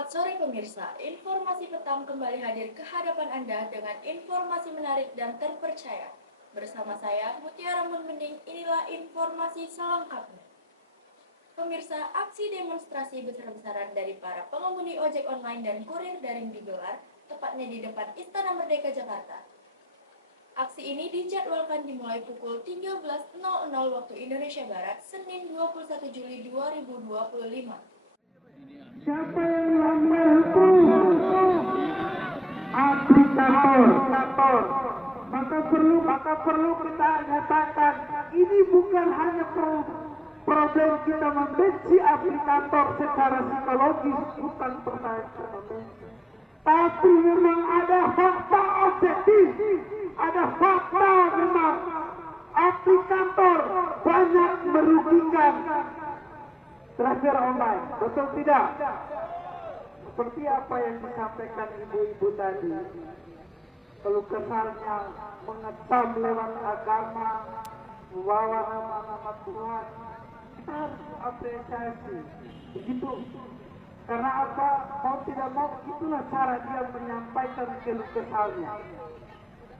Selamat sore pemirsa, informasi petang kembali hadir ke hadapan Anda dengan informasi menarik dan terpercaya. Bersama saya, Mutiara Munbening, inilah informasi selengkapnya. Pemirsa, aksi demonstrasi besar-besaran dari para pengemudi ojek online dan kurir daring digelar, tepatnya di depan Istana Merdeka Jakarta. Aksi ini dijadwalkan dimulai pukul 13.00 waktu Indonesia Barat, Senin 21 Juli 2025. Siapa yang melanggar hukum? Aplikator. Maka perlu kita nyatakan ini bukan hanya problem kita membenci aplikator secara psikologis, bukan pertanyaan, tapi memang ada fakta objektif, ada fakta memang aplikator banyak merugikan driver online, betul tidak? Seperti apa yang disampaikan ibu-ibu tadi, kalau kesannya mengecam lewat agama, membawa nama-nama Tuhan, kita harus apresiasi. Begitu. Karena apa? Mau tidak mau, itulah cara dia menyampaikan keluh kesahnya.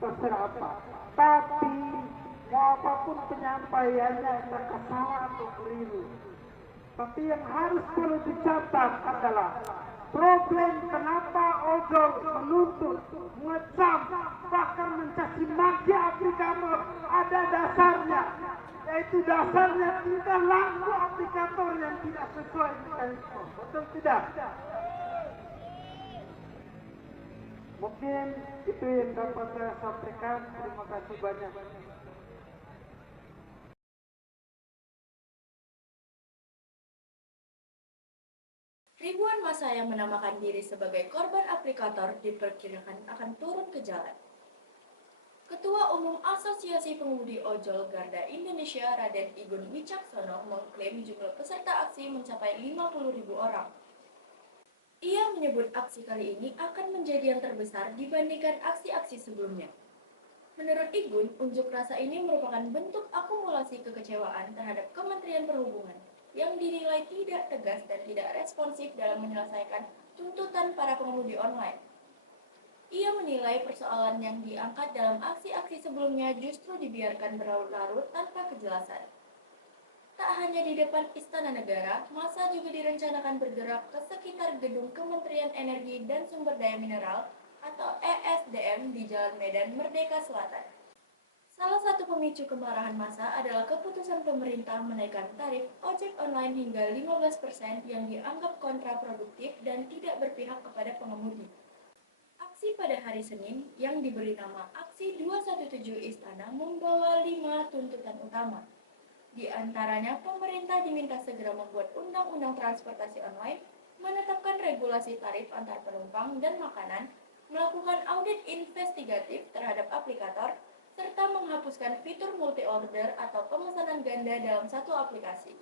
Terserah apa. Tapi mau apapun penyampaiannya, entah salah atau keliru. Tapi yang harus perlu dicatat adalah problem kenapa ojol menuntut, mengecam, bahkan mencaci maki aplikator ada dasarnya, yaitu dasarnya tingkah laku aplikator yang tidak sesuai mekanisme. Betul tidak? Mungkin itu yang dapat saya sampaikan. Terima kasih banyak. Ribuan massa yang menamakan diri sebagai korban aplikator diperkirakan akan turun ke jalan. Ketua Umum Asosiasi Pengemudi Ojol Garda Indonesia Raden Igun Wicaksono mengklaim jumlah peserta aksi mencapai 50.000 orang. Ia menyebut aksi kali ini akan menjadi yang terbesar dibandingkan aksi-aksi sebelumnya. Menurut Igun, unjuk rasa ini merupakan bentuk akumulasi kekecewaan terhadap Kementerian Perhubungan yang dinilai tidak tegas dan tidak responsif dalam menyelesaikan tuntutan para pengemudi online. Ia menilai persoalan yang diangkat dalam aksi-aksi sebelumnya justru dibiarkan berlarut-larut tanpa kejelasan. Tak hanya di depan Istana Negara, massa juga direncanakan bergerak ke sekitar gedung Kementerian Energi dan Sumber Daya Mineral atau ESDM di Jalan Medan Merdeka Selatan. Salah satu pemicu kemarahan massa adalah keputusan pemerintah menaikkan tarif ojek online hingga 15% yang dianggap kontraproduktif dan tidak berpihak kepada pengemudi. Aksi pada hari Senin yang diberi nama Aksi 217 Istana membawa 5 tuntutan utama. Di antaranya, pemerintah diminta segera membuat undang-undang transportasi online, menetapkan regulasi tarif antar penumpang dan makanan, melakukan audit investigatif terhadap aplikator, serta menghapuskan fitur multi-order atau pemesanan ganda dalam satu aplikasi.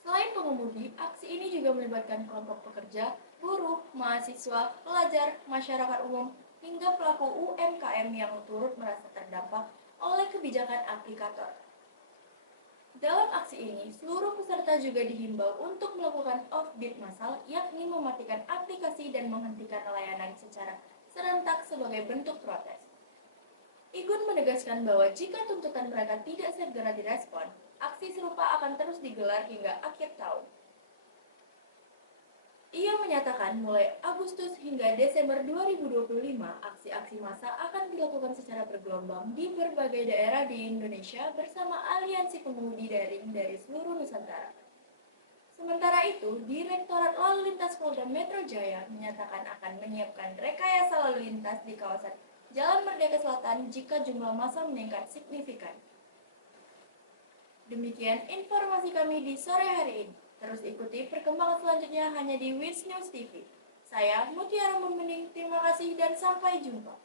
Selain pengemudi, aksi ini juga melibatkan kelompok pekerja, buruh, mahasiswa, pelajar, masyarakat umum, hingga pelaku UMKM yang turut merasa terdampak oleh kebijakan aplikator. Dalam aksi ini, seluruh peserta juga dihimbau untuk melakukan offbeat massal, yakni mematikan aplikasi dan menghentikan layanan secara serentak sebagai bentuk protes. Igun menegaskan bahwa jika tuntutan mereka tidak segera direspon, aksi serupa akan terus digelar hingga akhir tahun. Ia menyatakan mulai Agustus hingga Desember 2025, aksi-aksi massa akan dilakukan secara bergelombang di berbagai daerah di Indonesia bersama aliansi pengemudi daring dari seluruh Nusantara. Sementara itu, Direktorat Lalu Lintas Polda Metro Jaya menyatakan akan menyiapkan rekayasa lalu lintas di kawasan Jalan Merdeka Selatan jika jumlah massa meningkat signifikan. Demikian informasi kami di sore hari ini. Terus ikuti perkembangan selanjutnya hanya di Wins News TV. Saya Mutiara Membening, terima kasih dan sampai jumpa.